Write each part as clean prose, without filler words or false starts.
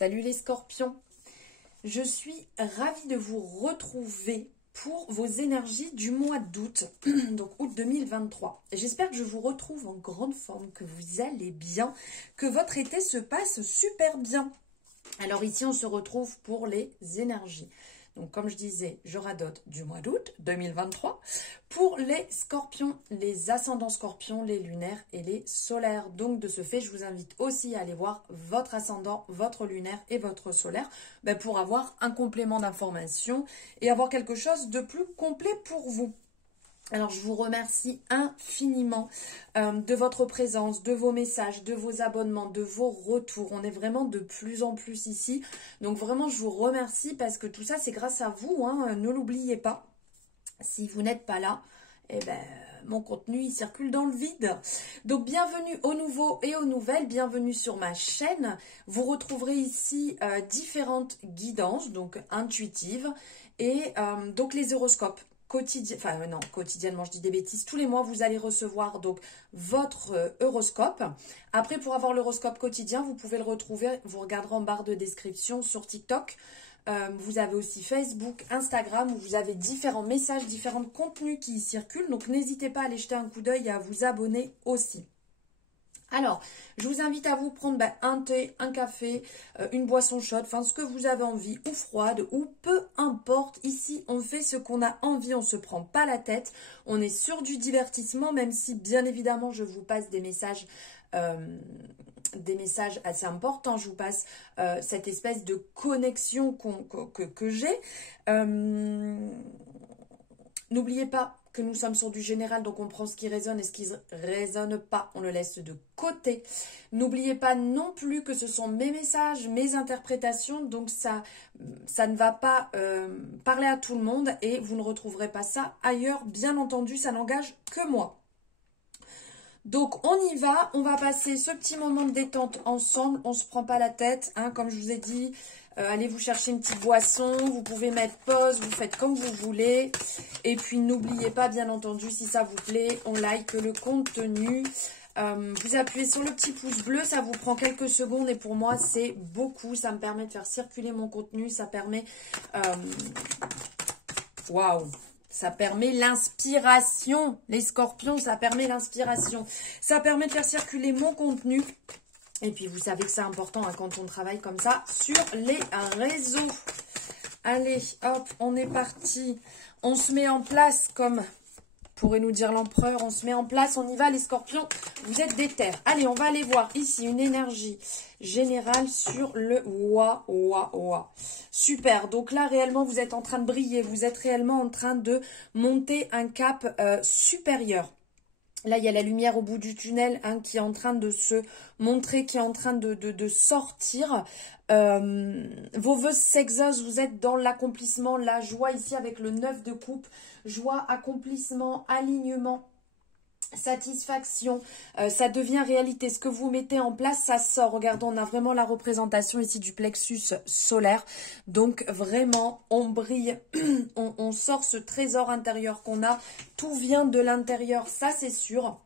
Salut les scorpions, je suis ravie de vous retrouver pour vos énergies du mois d'août, donc août 2023. J'espère que je vous retrouve en grande forme, que vous allez bien, que votre été se passe super bien. Alors ici on se retrouve pour les énergies. Donc comme je disais, je radote du mois d'août 2023 pour les scorpions, les ascendants scorpions, les lunaires et les solaires. Donc de ce fait, je vous invite aussi à aller voir votre ascendant, votre lunaire et votre solaire pour avoir un complément d'information et avoir quelque chose de plus complet pour vous. Alors, je vous remercie infiniment de votre présence, de vos messages, de vos abonnements, de vos retours. On est vraiment de plus en plus ici. Donc, vraiment, je vous remercie parce que tout ça, c'est grâce à vous. Ne l'oubliez pas. Si vous n'êtes pas là, mon contenu, il circule dans le vide. Donc, bienvenue aux nouveaux et aux nouvelles. Bienvenue sur ma chaîne. Vous retrouverez ici différentes guidances, donc intuitives, et donc les horoscopes. Quotidiennement, je dis des bêtises. Tous les mois, vous allez recevoir donc votre horoscope. Après, pour avoir l'horoscope quotidien, vous pouvez le retrouver. Vous regarderez en barre de description sur TikTok. Vous avez aussi Facebook, Instagram, où vous avez différents messages, différents contenus qui y circulent. Donc, n'hésitez pas à aller jeter un coup d'œil et à vous abonner aussi. Alors, je vous invite à vous prendre un thé, un café, une boisson chaude, enfin ce que vous avez envie, ou froide, ou peu importe. Ici, on fait ce qu'on a envie, on ne se prend pas la tête. On est sur du divertissement, même si bien évidemment, je vous passe des messages assez importants. Je vous passe cette espèce de connexion que j'ai. N'oubliez pas que nous sommes sur du général, donc on prend ce qui résonne et ce qui ne résonne pas, on le laisse de côté. N'oubliez pas non plus que ce sont mes messages, mes interprétations, donc ça ne va pas parler à tout le monde et vous ne retrouverez pas ça ailleurs. Bien entendu, ça n'engage que moi. Donc on y va, on va passer ce petit moment de détente ensemble, on ne se prend pas la tête, comme je vous ai dit. Allez vous chercher une petite boisson, vous pouvez mettre pause, vous faites comme vous voulez. Et puis n'oubliez pas, bien entendu, si ça vous plaît, on like le contenu. Vous appuyez sur le petit pouce bleu, ça vous prend quelques secondes et pour moi c'est beaucoup. Ça me permet de faire circuler mon contenu, ça permet... Waouh! Ça permet l'inspiration, les scorpions, ça permet l'inspiration. Ça permet de faire circuler mon contenu. Et puis, vous savez que c'est important quand on travaille comme ça sur les réseaux. Allez, hop, on est parti. On se met en place comme pourrait nous dire l'empereur. On se met en place, on y va les scorpions. Vous êtes déter. Allez, on va aller voir ici une énergie générale sur le Wa. Super, donc là, réellement, vous êtes en train de briller. Vous êtes réellement en train de monter un cap supérieur. Là, il y a la lumière au bout du tunnel qui est en train de se montrer, qui est en train de sortir. Vos vœux s'exaucent, vous êtes dans l'accomplissement, la joie ici avec le 9 de coupe. Joie, accomplissement, alignement, satisfaction, ça devient réalité. Ce que vous mettez en place, ça sort. Regardez, on a vraiment la représentation ici du plexus solaire. Donc vraiment, on brille, on sort ce trésor intérieur qu'on a. Tout vient de l'intérieur, ça c'est sûr.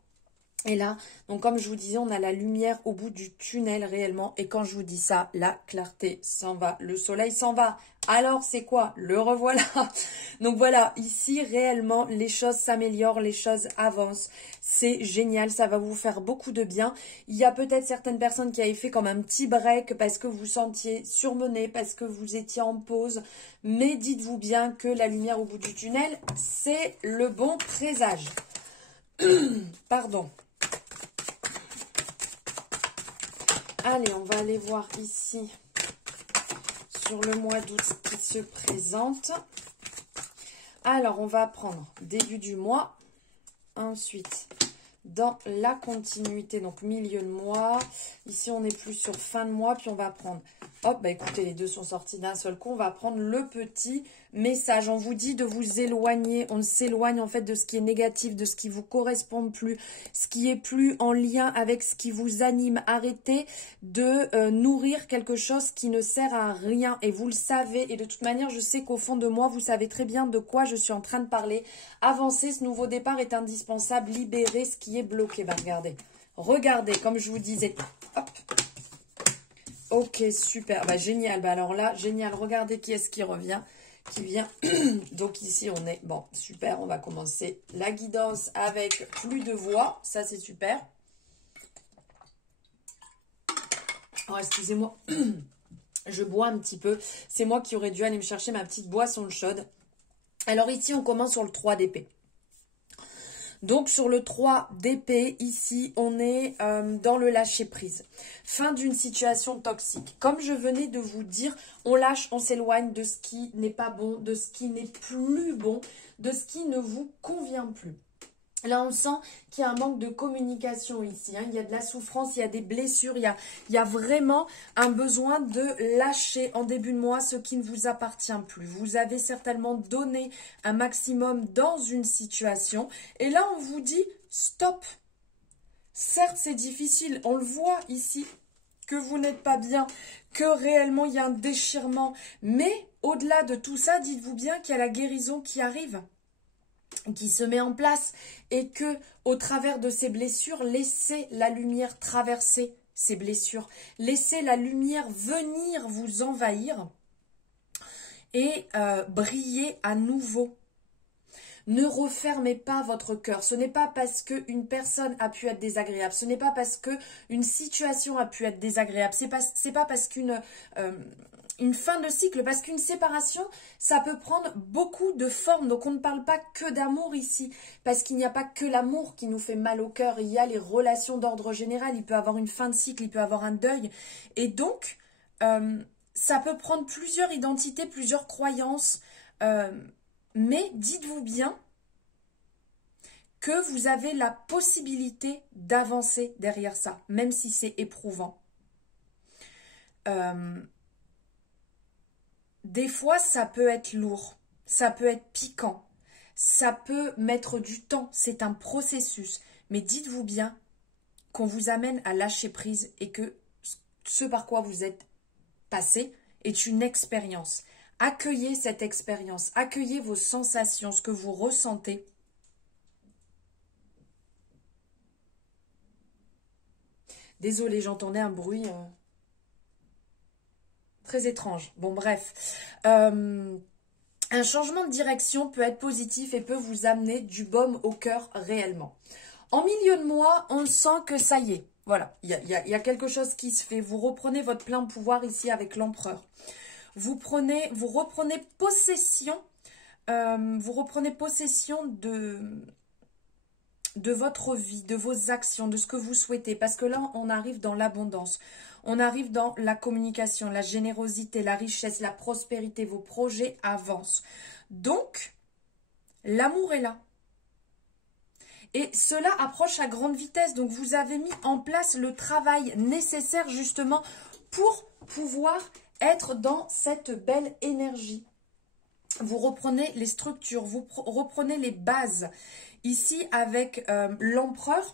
Et là, donc comme je vous disais, on a la lumière au bout du tunnel réellement. Et quand je vous dis ça, la clarté s'en va, le soleil s'en va. Alors c'est quoi? Le revoilà. Donc voilà, ici réellement, les choses s'améliorent, les choses avancent. C'est génial, ça va vous faire beaucoup de bien. Il y a peut-être certaines personnes qui avaient fait comme un petit break parce que vous sentiez surmené, parce que vous étiez en pause. Mais dites-vous bien que la lumière au bout du tunnel, c'est le bon présage. Pardon. Allez, on va aller voir ici sur le mois d'août qui se présente. Alors, on va prendre début du mois. Ensuite, dans la continuité, donc milieu de mois. Ici, on n'est plus sur fin de mois. Puis, on va prendre... Hop, écoutez, les deux sont sortis d'un seul coup. On va prendre le petit message. On vous dit de vous éloigner. On s'éloigne en fait de ce qui est négatif, de ce qui vous correspond plus, ce qui est plus en lien avec ce qui vous anime. Arrêtez de nourrir quelque chose qui ne sert à rien. Et vous le savez. Et de toute manière, je sais qu'au fond de moi, vous savez très bien de quoi je suis en train de parler. Avancer, ce nouveau départ est indispensable. Libérer ce qui est bloqué. Regardez. Regardez, comme je vous disais. Hop. Ok, super. Bah, génial. Bah, alors là, génial. Regardez qui est-ce qui revient, qui vient. Donc ici, on est... Bon, super. On va commencer la guidance avec plus de voix. Ça, c'est super. Oh, excusez-moi. Je bois un petit peu. C'est moi qui aurais dû aller me chercher ma petite boisson chaude. Alors ici, on commence sur le 3 d'épée. Donc sur le 3 d'épée, ici, on est dans le lâcher-prise. Fin d'une situation toxique. Comme je venais de vous dire, on lâche, on s'éloigne de ce qui n'est pas bon, de ce qui n'est plus bon, de ce qui ne vous convient plus. Là, on sent qu'il y a un manque de communication ici. Hein. Il y a de la souffrance, il y a des blessures, il y a vraiment un besoin de lâcher en début de mois ce qui ne vous appartient plus. Vous avez certainement donné un maximum dans une situation. Et là, on vous dit stop. Certes, c'est difficile. On le voit ici que vous n'êtes pas bien, que réellement il y a un déchirement. Mais au-delà de tout ça, dites-vous bien qu'il y a la guérison qui arrive, qui se met en place, et que au travers de ces blessures, laissez la lumière traverser ces blessures, laissez la lumière venir vous envahir et briller à nouveau. Ne refermez pas votre cœur. Ce n'est pas parce qu'une personne a pu être désagréable, ce n'est pas parce qu'une situation a pu être désagréable, c'est pas parce qu'une fin de cycle, parce qu'une séparation, ça peut prendre beaucoup de formes. Donc on ne parle pas que d'amour ici, parce qu'il n'y a pas que l'amour qui nous fait mal au cœur. Il y a les relations d'ordre général, il peut y avoir une fin de cycle, il peut y avoir un deuil. Et donc, ça peut prendre plusieurs identités, plusieurs croyances. Mais dites-vous bien que vous avez la possibilité d'avancer derrière ça, même si c'est éprouvant. Des fois, ça peut être lourd, ça peut être piquant, ça peut mettre du temps, c'est un processus. Mais dites-vous bien qu'on vous amène à lâcher prise et que ce par quoi vous êtes passé est une expérience. Accueillez cette expérience, accueillez vos sensations, ce que vous ressentez. Désolée, j'entendais un bruit très étrange. Bon, bref. Un changement de direction peut être positif et peut vous amener du baume au cœur réellement. En milieu de mois, on sent que ça y est. Voilà, il y a quelque chose qui se fait. Vous reprenez votre plein pouvoir ici avec l'empereur. Vous reprenez possession, de votre vie, de vos actions, de ce que vous souhaitez. Parce que là, on arrive dans l'abondance. On arrive dans la communication, la générosité, la richesse, la prospérité. Vos projets avancent. Donc, l'amour est là. Et cela approche à grande vitesse. Donc, vous avez mis en place le travail nécessaire justement pour pouvoir être dans cette belle énergie. Vous reprenez les structures, vous reprenez les bases. Ici, avec l'empereur,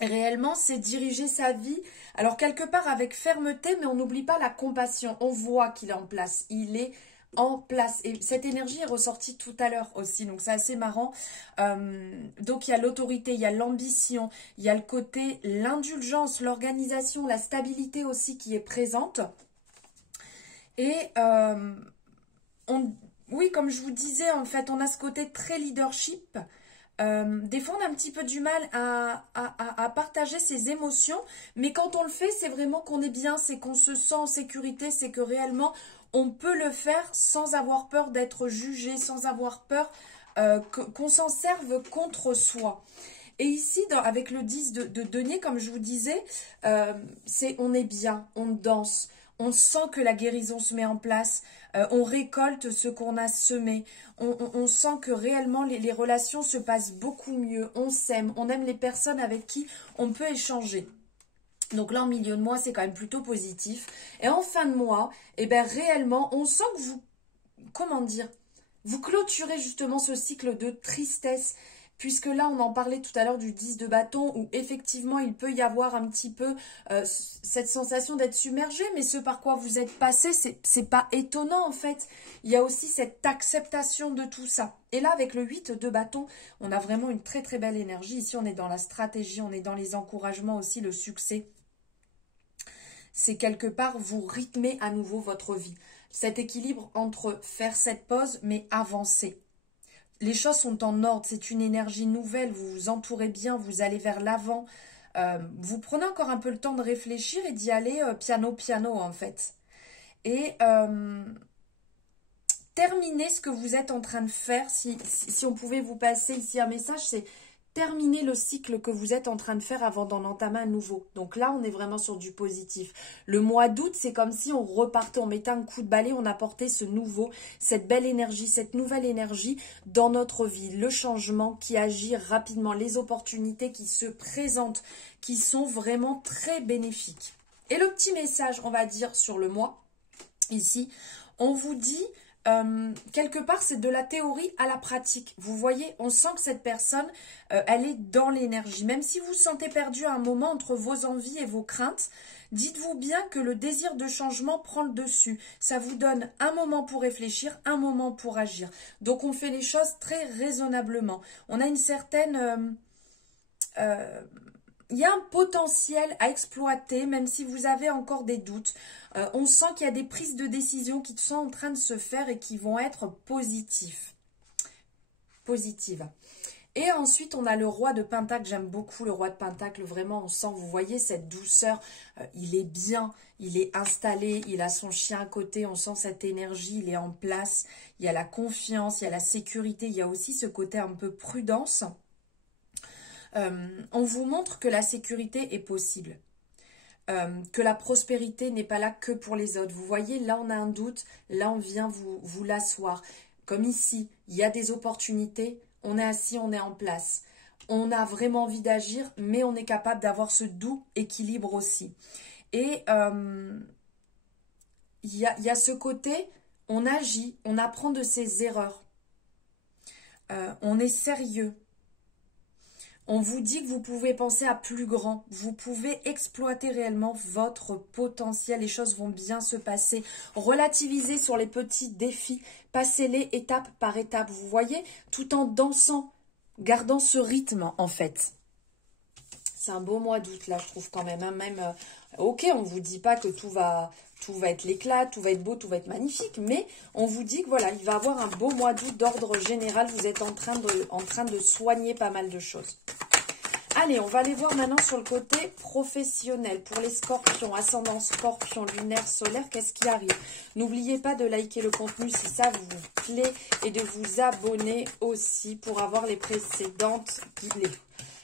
réellement, c'est diriger sa vie. Alors, quelque part avec fermeté, mais on n'oublie pas la compassion. On voit qu'il est en place. Il est en place. Et cette énergie est ressortie tout à l'heure aussi. Donc, c'est assez marrant. Donc, il y a l'autorité, il y a l'ambition, il y a le côté, l'indulgence, l'organisation, la stabilité aussi qui est présente. Et oui, comme je vous disais, en fait, on a ce côté très leadership. Des fois, on a un petit peu du mal à partager ses émotions, mais quand on le fait, c'est vraiment qu'on est bien, c'est qu'on se sent en sécurité, c'est que réellement, on peut le faire sans avoir peur d'être jugé, sans avoir peur qu'on s'en serve contre soi. Et ici, avec le 10 de denier, comme je vous disais, on est bien, on danse, on sent que la guérison se met en place, on récolte ce qu'on a semé, on sent que réellement les relations se passent beaucoup mieux, on s'aime, on aime les personnes avec qui on peut échanger. Donc là, en milieu de mois, c'est quand même plutôt positif. Et en fin de mois, eh ben, réellement, on sent que vous, comment dire, vous clôturez justement ce cycle de tristesse. Puisque là, on en parlait tout à l'heure du 10 de bâton, où effectivement, il peut y avoir un petit peu cette sensation d'être submergé, mais ce par quoi vous êtes passé, c'est pas étonnant en fait. Il y a aussi cette acceptation de tout ça. Et là, avec le 8 de bâton, on a vraiment une très très belle énergie. Ici, on est dans la stratégie, on est dans les encouragements aussi, le succès. c'est quelque part vous rythmer à nouveau votre vie. Cet équilibre entre faire cette pause mais avancer. Les choses sont en ordre, c'est une énergie nouvelle, vous vous entourez bien, vous allez vers l'avant. Vous prenez encore un peu le temps de réfléchir et d'y aller piano piano en fait. Et terminez ce que vous êtes en train de faire. Si on pouvait vous passer ici un message, c'est terminer le cycle que vous êtes en train de faire avant d'en entamer un nouveau. Donc là, on est vraiment sur du positif. Le mois d'août, c'est comme si on repartait, on mettait un coup de balai, on apportait ce nouveau, cette belle énergie, cette nouvelle énergie dans notre vie. Le changement qui agit rapidement, les opportunités qui se présentent, qui sont vraiment très bénéfiques. Et le petit message, on va dire, sur le mois, ici, on vous dit... quelque part, c'est de la théorie à la pratique. Vous voyez, on sent que cette personne, elle est dans l'énergie. Même si vous vous sentez perdu à un moment entre vos envies et vos craintes, dites-vous bien que le désir de changement prend le dessus. Ça vous donne un moment pour réfléchir, un moment pour agir. Donc, on fait les choses très raisonnablement. On a une certaine... il y a un potentiel à exploiter, même si vous avez encore des doutes. On sent qu'il y a des prises de décision qui sont en train de se faire et qui vont être positives. Et ensuite, on a le roi de Pentacle. J'aime beaucoup le roi de Pentacle. Vraiment, on sent, vous voyez, cette douceur. Il est bien, il est installé, il a son chien à côté. On sent cette énergie, il est en place. Il y a la confiance, il y a la sécurité. Il y a aussi ce côté un peu prudence. On vous montre que la sécurité est possible, que la prospérité n'est pas là que pour les autres. Vous voyez, là on a un doute, là on vient vous l'asseoir. Comme ici, il y a des opportunités, on est assis, on est en place. On a vraiment envie d'agir, mais on est capable d'avoir ce doux équilibre aussi. Et il y a ce côté, on agit, on apprend de ses erreurs. On est sérieux. On vous dit que vous pouvez penser à plus grand, vous pouvez exploiter réellement votre potentiel, les choses vont bien se passer. Relativisez sur les petits défis, passez-les étape par étape, vous voyez, tout en dansant, gardant ce rythme en fait. C'est un beau mois d'août là, je trouve quand même. Hein, ok, on ne vous dit pas que tout va être l'éclat, tout va être beau, tout va être magnifique, mais on vous dit que voilà, il va avoir un beau mois d'août d'ordre général. Vous êtes en train de soigner pas mal de choses. Allez, on va aller voir maintenant sur le côté professionnel. Pour les scorpions, ascendant scorpion, lunaire, solaire, qu'est-ce qui arrive? N'oubliez pas de liker le contenu si ça vous plaît et de vous abonner aussi pour avoir les précédentes,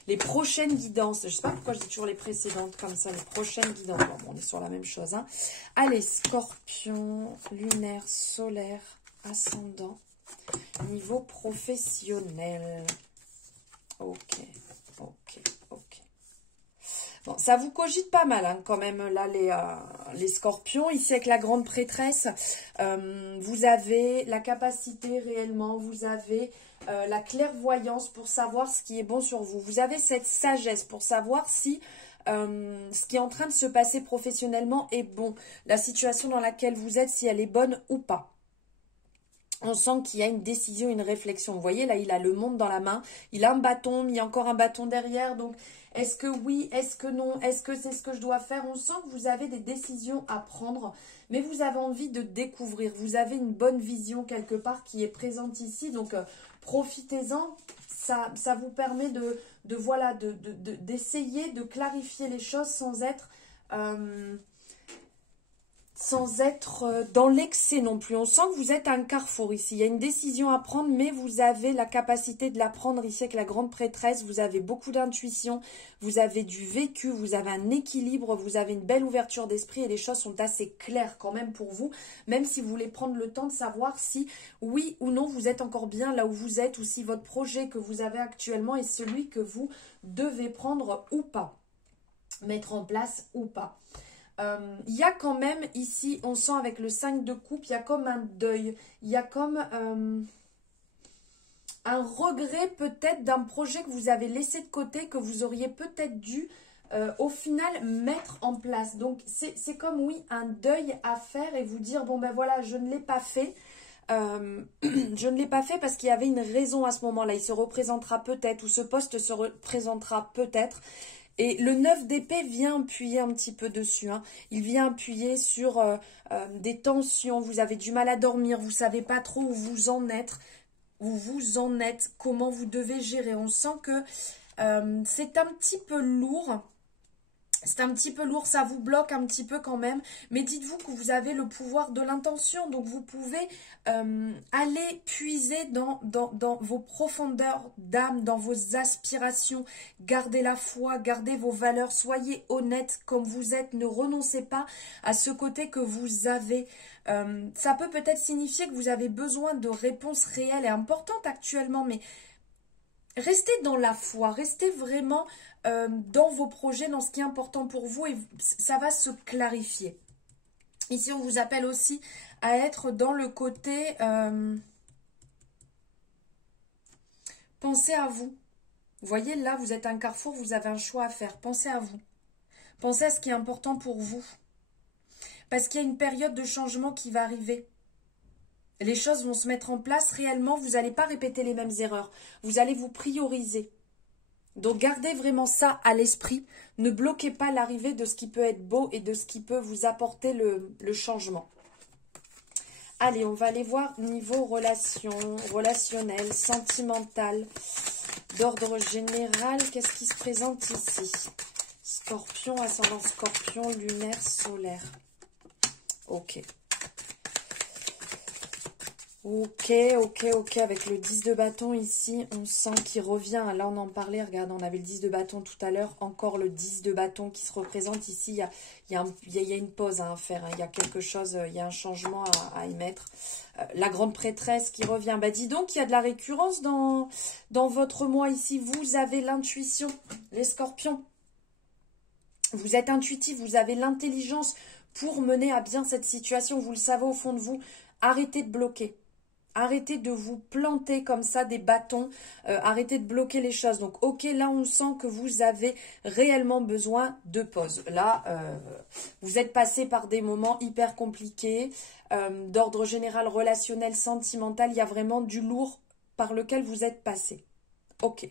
les prochaines guidances. Je ne sais pas pourquoi je dis toujours les précédentes comme ça, les prochaines guidances. Bon, on est sur la même chose. Hein. Allez, scorpion, lunaire, solaire, ascendant, niveau professionnel. Ok. Bon, ça vous cogite pas mal hein, quand même là les scorpions. Ici avec la grande prêtresse, vous avez la capacité réellement, vous avez la clairvoyance pour savoir ce qui est bon sur vous. Vous avez cette sagesse pour savoir si ce qui est en train de se passer professionnellement est bon. La situation dans laquelle vous êtes, si elle est bonne ou pas. On sent qu'il y a une décision, une réflexion. Vous voyez, là, il a le monde dans la main. Il a un bâton, mais il y a encore un bâton derrière. Donc, est-ce que oui, est-ce que non? Est-ce que c'est ce que je dois faire? On sent que vous avez des décisions à prendre, mais vous avez envie de découvrir. Vous avez une bonne vision quelque part qui est présente ici. Donc, profitez-en. Ça vous permet d'essayer de clarifier les choses sans être... dans l'excès non plus. On sent que vous êtes à un carrefour ici. Il y a une décision à prendre, mais vous avez la capacité de la prendre ici avec la grande prêtresse. Vous avez beaucoup d'intuition, vous avez du vécu, vous avez un équilibre, vous avez une belle ouverture d'esprit et les choses sont assez claires quand même pour vous, même si vous voulez prendre le temps de savoir si oui ou non vous êtes encore bien là où vous êtes ou si votre projet que vous avez actuellement est celui que vous devez prendre ou pas, mettre en place ou pas. Il y a quand même ici, on sent avec le 5 de coupe, il y a comme un deuil, il y a comme un regret peut-être d'un projet que vous avez laissé de côté, que vous auriez peut-être dû au final mettre en place. Donc c'est comme oui, un deuil à faire et vous dire bon ben voilà, je ne l'ai pas fait. Je ne l'ai pas fait parce qu'il y avait une raison à ce moment-là. Il se représentera peut-être ou ce poste se représentera peut-être. Et le 9 d'épée vient appuyer un petit peu dessus. Hein. Il vient appuyer sur des tensions. Vous avez du mal à dormir. Vous ne savez pas trop où vous en êtes. Comment vous devez gérer. On sent que c'est un petit peu lourd. C'est un petit peu lourd, ça vous bloque un petit peu quand même. Mais dites-vous que vous avez le pouvoir de l'intention. Donc vous pouvez aller puiser dans vos profondeurs d'âme, dans vos aspirations. Gardez la foi, gardez vos valeurs. Soyez honnête comme vous êtes. Ne renoncez pas à ce côté que vous avez. Ça peut peut-être signifier que vous avez besoin de réponses réelles et importantes actuellement. Mais restez dans la foi. Restez vraiment dans vos projets, dans ce qui est important pour vous, et ça va se clarifier. Ici, on vous appelle aussi à être dans le côté pensez à vous. Vous voyez, là, vous êtes à un carrefour, vous avez un choix à faire. Pensez à vous. Pensez à ce qui est important pour vous. Parce qu'il y a une période de changement qui va arriver. Les choses vont se mettre en place réellement. Vous n'allez pas répéter les mêmes erreurs. Vous allez vous prioriser. Donc gardez vraiment ça à l'esprit. Ne bloquez pas l'arrivée de ce qui peut être beau et de ce qui peut vous apporter le changement. Allez, on va aller voir niveau relationnel, sentimental, d'ordre général. Qu'est-ce qui se présente ici? Scorpion, ascendant Scorpion, lunaire, solaire. Ok. Ok, avec le 10 de bâton ici, on sent qu'il revient. Là, on en parlait, regardez, on avait le 10 de bâton tout à l'heure, encore le 10 de bâton qui se représente ici. Il y a une pause à faire, hein. Il y a quelque chose, il y a un changement à y mettre. La grande prêtresse qui revient. Bah, dis donc, il y a de la récurrence dans votre mois ici. Vous avez l'intuition, les scorpions. Vous êtes intuitif, vous avez l'intelligence pour mener à bien cette situation. Vous le savez au fond de vous. Arrêtez de bloquer. Arrêtez de vous planter comme ça des bâtons. Arrêtez de bloquer les choses. Donc, ok, là, on sent que vous avez réellement besoin de pause. Là, vous êtes passé par des moments hyper compliqués, d'ordre général, relationnel, sentimental. Il y a vraiment du lourd par lequel vous êtes passé. Ok.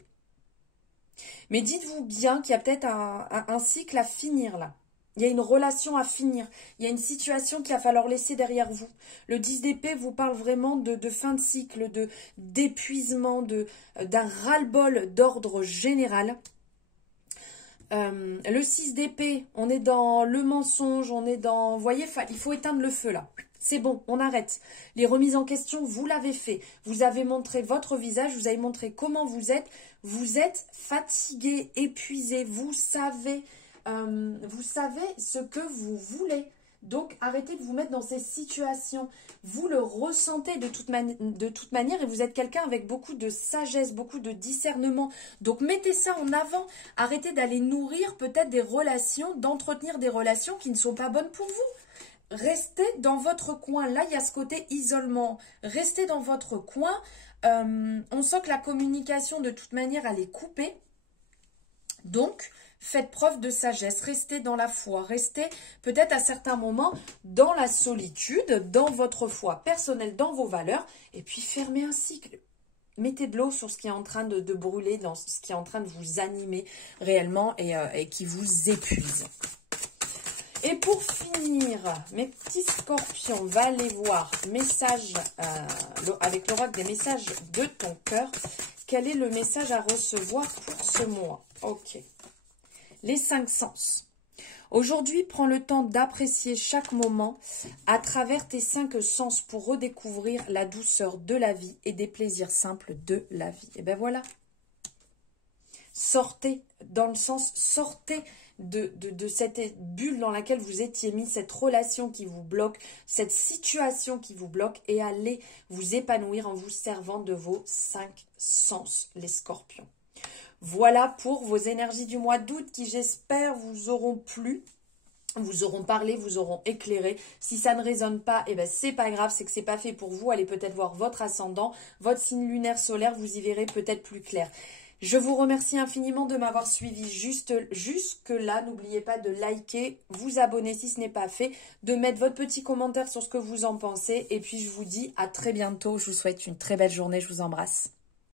Mais dites-vous bien qu'il y a peut-être un cycle à finir là. Il y a une relation à finir. Il y a une situation qu'il va falloir laisser derrière vous. Le 10 d'épée vous parle vraiment de fin de cycle, d'épuisement, d'un ras-le-bol d'ordre général. Le 6 d'épée, on est dans le mensonge, on est dans... Vous voyez, il faut éteindre le feu là. C'est bon, on arrête. Les remises en question, vous l'avez fait. Vous avez montré votre visage, vous avez montré comment vous êtes. Vous êtes fatigué, épuisé, vous savez ce que vous voulez. Donc, arrêtez de vous mettre dans ces situations. Vous le ressentez de toute manière et vous êtes quelqu'un avec beaucoup de sagesse, beaucoup de discernement. Donc, mettez ça en avant. Arrêtez d'aller nourrir peut-être des relations, d'entretenir des relations qui ne sont pas bonnes pour vous. Restez dans votre coin. Là, il y a ce côté isolement. Restez dans votre coin. On sent que la communication, de toute manière, elle est coupée. Donc, faites preuve de sagesse, restez dans la foi, restez peut-être à certains moments dans la solitude, dans votre foi personnelle, dans vos valeurs, et puis fermez un cycle. Mettez de l'eau sur ce qui est en train de brûler, dans ce qui est en train de vous animer réellement et qui vous épuise. Et pour finir, mes petits scorpions, on va aller voir message avec l'oracle des messages de ton cœur. Quel est le message à recevoir pour ce mois? Ok. Les 5 sens. Aujourd'hui, prends le temps d'apprécier chaque moment à travers tes 5 sens pour redécouvrir la douceur de la vie et des plaisirs simples de la vie. Et ben voilà. Sortez dans le sens, sortez de cette bulle dans laquelle vous étiez mis, cette relation qui vous bloque, cette situation qui vous bloque et allez vous épanouir en vous servant de vos 5 sens, les scorpions. Voilà pour vos énergies du mois d'août qui, j'espère, vous auront plu, vous auront parlé, vous auront éclairé. Si ça ne résonne pas, eh ben c'est pas grave, c'est que c'est pas fait pour vous. Allez peut-être voir votre ascendant, votre signe lunaire solaire, vous y verrez peut-être plus clair. Je vous remercie infiniment de m'avoir suivi jusque-là. N'oubliez pas de liker, vous abonner si ce n'est pas fait, de mettre votre petit commentaire sur ce que vous en pensez. Et puis je vous dis à très bientôt. Je vous souhaite une très belle journée. Je vous embrasse.